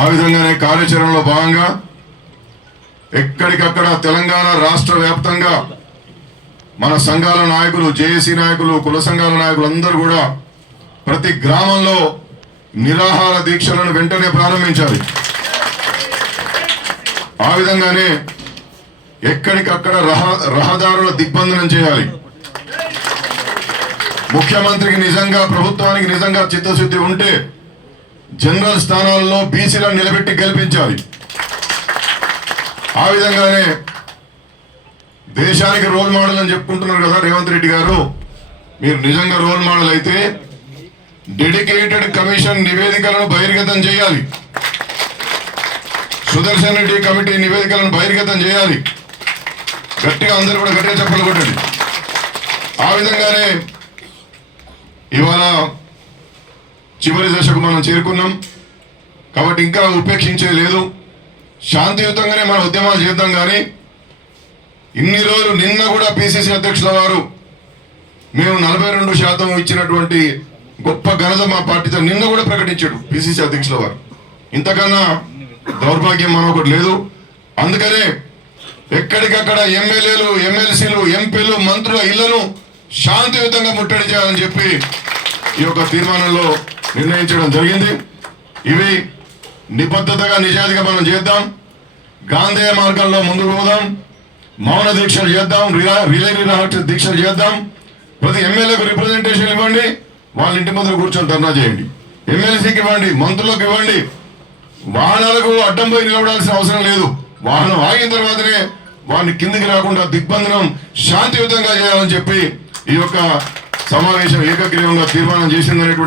ఆ విధంగానే కార్యాచరణలో భాగంగా ఎక్కడికక్కడ తెలంగాణ రాష్ట్ర వ్యాప్తంగా మన సంఘాల నాయకులు జేఏసీ నాయకులు కుల సంఘాల నాయకులు అందరూ కూడా ప్రతి గ్రామంలో నిరాహార దీక్షలను వెంటనే ప్రారంభించాలి. ఆ విధంగానే ఎక్కడికక్కడ రహ రహదారుల దిగ్బంధనం చేయాలి. ముఖ్యమంత్రికి నిజంగా ప్రభుత్వానికి నిజంగా చిత్తశుద్ధి ఉంటే జనరల్ స్థానాల్లో బీసీలను నిలబెట్టి గెలిపించాలి. ఆ విధంగానే దేశానికి రోల్ మోడల్ అని చెప్పుకుంటున్నారు కదా రేవంత్ రెడ్డి గారు. మీరు నిజంగా రోల్ మోడల్ అయితే డెడికేటెడ్ కమిషన్ నివేదికలను బహిర్గతం చేయాలి. సుదర్శన్ రెడ్డి కమిటీ నివేదికలను బహిర్గతం చేయాలి. గట్టిగా అందరూ కూడా గట్టిగా చెప్పలు కొట్టండి. ఆ విధంగానే ఇవాళ చివరి దశకు మనం చేరుకున్నాం. కాబట్టి ఇంకా ఉపేక్షించే లేదు. శాంతియుతంగానే మన ఉద్యమాలు చేద్దాం కానీ ఇన్ని రోజులు నిన్న కూడా పిసిసి అధ్యక్షుల వారు మేము నలభై రెండు శాతం ఇచ్చినటువంటి గొప్ప ఘనత మా పార్టీతో నిన్న కూడా ప్రకటించాడు పిసిసి అధ్యక్షుల వారు. ఇంతకన్నా దౌర్భాగ్యం మనం ఒకటి లేదు. అందుకనే ఎక్కడికక్కడ ఎమ్మెల్యేలు ఎమ్మెల్సీలు ఎంపీలు మంత్రుల ఇళ్ళను శాంతియుతంగా ముట్టడి చేయాలని చెప్పి ఈ యొక్క తీర్మానంలో నిర్ణయించడం జరిగింది. ఇవి నిబద్ధతగా నిజాయితీగా మనం చేద్దాం. గాంధేయ మార్గంలో ముందుకు పోదాం. మౌన దీక్షలు చేద్దాం. రిలా- రిలే దీక్షలు చేద్దాం. ప్రతి ఎమ్మెల్యేకు రిప్రజెంటేషన్ ఇవ్వండి. వాళ్ళ ఇంటి ముందర కూర్చొని ధర్నా చేయండి. ఎమ్మెల్సీకి ఇవ్వండి మంత్రులకు ఇవ్వండి. వాహనాలకు అడ్డం పోయి నిలబడాల్సిన అవసరం లేదు. వాహనం ఆగిన తర్వాతనే వారిని కిందికి రాకుండా దిగ్బంధనం శాంతియుతంగా చేయాలని చెప్పి ఈ యొక్క సమావేశం ఏకగ్రీవంగా తీర్మానం చేసిందనేటువంటి